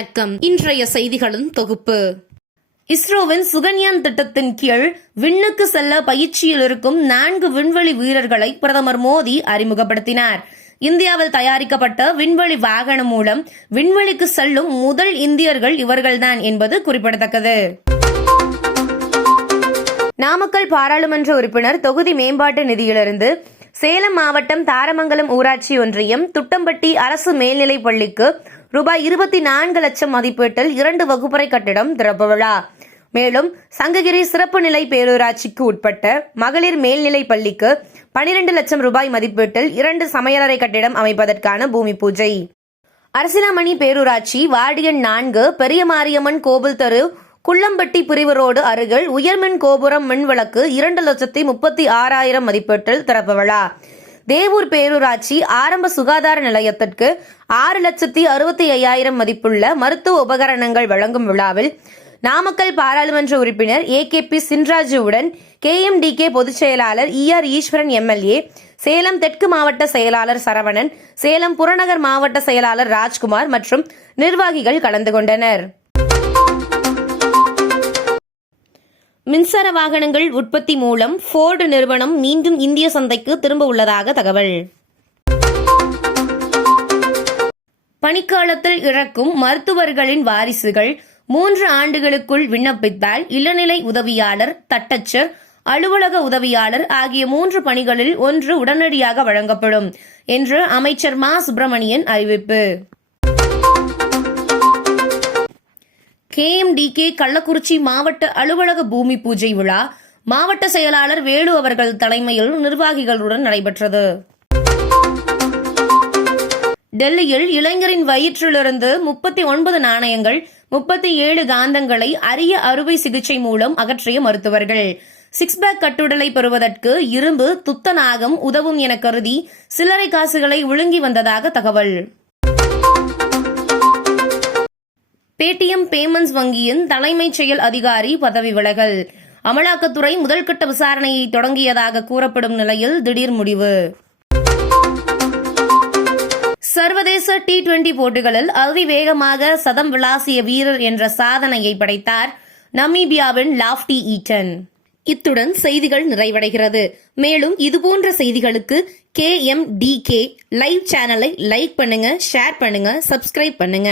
வணக்கம். இன்றைய செய்திகளின் தொகுப்பு. இஸ்ரோவின் சுகன்யான் திட்டத்தின் கீழ் விண்ணுக்கு செல்ல பயிற்சியில் இருக்கும் நான்கு விண்வெளி வீரர்களை பிரதமர் மோடி அறிமுகப்படுத்தினார். இந்தியாவில் தயாரிக்கப்பட்ட விண்வெளி வாகனம் மூலம் விண்வெளிக்கு செல்லும் முதல் இந்தியர்கள் இவர்கள்தான் என்பது குறிப்பிடத்தக்கது. நாமக்கல் பாராளுமன்ற உறுப்பினர் தொகுதி மேம்பாட்டு நிதியிலிருந்து சேலம் மாவட்டம் தாரமங்கலம் ஊராட்சி ஒன்றியம் துட்டம்பட்டி அரசு மேல்நிலைப் பள்ளிக்கு ரூபாய் இருபத்தி நான்கு லட்சம் மதிப்பீட்டில் இரண்டு வகுப்பறை கட்டிடம் திறப்பு விழா. மேலும் சங்ககிரி சிறப்பு நிலை பேரூராட்சிக்கு உட்பட்ட மகளிர் மேல்நிலை பள்ளிக்கு பனிரெண்டு லட்சம் ரூபாய் மதிப்பீட்டில் இரண்டு சமையலறை கட்டிடம் அமைப்பதற்கான பூமி பூஜை. அரசிலாமணி பேரூராட்சி வார்டியன் நான்கு பெரிய மாரியம்மன் கோவில் தெரு குள்ளம்பட்டி பிரிவு ரோடு அருகில் உயர்மின் கோபுரம் மின்விளக்கு இரண்டு லட்சத்தி முப்பத்தி ஆறாயிரம் மதிப்பீட்டில் திறப்பு விழா. தேவூர் பேரூராட்சி ஆரம்ப சுகாதார நிலையத்திற்கு ஆறு லட்சத்தி அறுபத்தி ஐயாயிரம் மதிப்புள்ள மருத்துவ உபகரணங்கள் வழங்கும் விழாவில் நாமக்கல் பாராளுமன்ற உறுப்பினர் ஏ கே பி சின்ராஜுவுடன் கே எம் டி கே பொதுச் செயலாளர் E R Eswaran MLA Salem தெற்கு மாவட்ட செயலாளர் சரவணன் சேலம் புறநகர் மாவட்ட செயலாளர் ராஜ்குமார் மற்றும் நிர்வாகிகள் கலந்து கொண்டனர். மின்சார வாகனங்கள் உற்பத்தி மூலம் ஃபோர்டு நிறுவனம் மீண்டும் இந்திய சந்தைக்கு திரும்ப உள்ளதாக தகவல். பணிக்காலத்தில் இறக்கும் மருத்துவர்களின் வாரிசுகள் மூன்று ஆண்டுகளுக்குள் விண்ணப்பித்தால் இளநிலை உதவியாளர் தட்டச்சர் அலுவலக உதவியாளர் ஆகிய மூன்று பணிகளில் ஒன்று உடனடியாக வழங்கப்படும் என்று அமைச்சர் மா. சுப்பிரமணியன் அறிவிப்பு. கேஎம்டிகே கள்ளக்குறிச்சி மாவட்ட அலுவலக பூமி பூஜை விழா மாவட்ட செயலாளர் வேலு அவர்கள் தலைமையில் நிர்வாகிகளுடன் நடைபெற்றது. டெல்லியில் இளைஞரின் வயிற்றிலிருந்து முப்பத்தி ஒன்பது நாணயங்கள் முப்பத்தி ஏழு காந்தங்களை அரிய அறுவை சிகிச்சை மூலம் அகற்றிய மருத்துவர்கள். சிக்ஸ் பேக் கட்டுடலை பெறுவதற்கு இரும்பு துத்தநாகம் உதவும் என கருதி சில்லறை காசுகளை விழுங்கி வந்ததாக தகவல். பேடிஎம் பேமெண்ட்ஸ் வங்கியின் தலைமைச் செயல் அதிகாரி பதவி விலகல். அமலாக்கத்துறை முதல்கட்ட விசாரணையை தொடங்கியதாக கூறப்படும் நிலையில் திடீர் முடிவு. சர்வதேச டி டுவெண்டி போட்டிகளில் அதிவேகமாக சதம் விளாசிய வீரர் என்ற சாதனையை படைத்தார் நமீபியாவின் லாஃப்டி ஈட்டன். இத்துடன் செய்திகள் நிறைவடைகிறது. மேலும் இதுபோன்ற செய்திகளுக்கு K M D K live சேனலை லைக் பண்ணுங்க ஷேர் பண்ணுங்க சப்ஸ்கிரைப் பண்ணுங்க.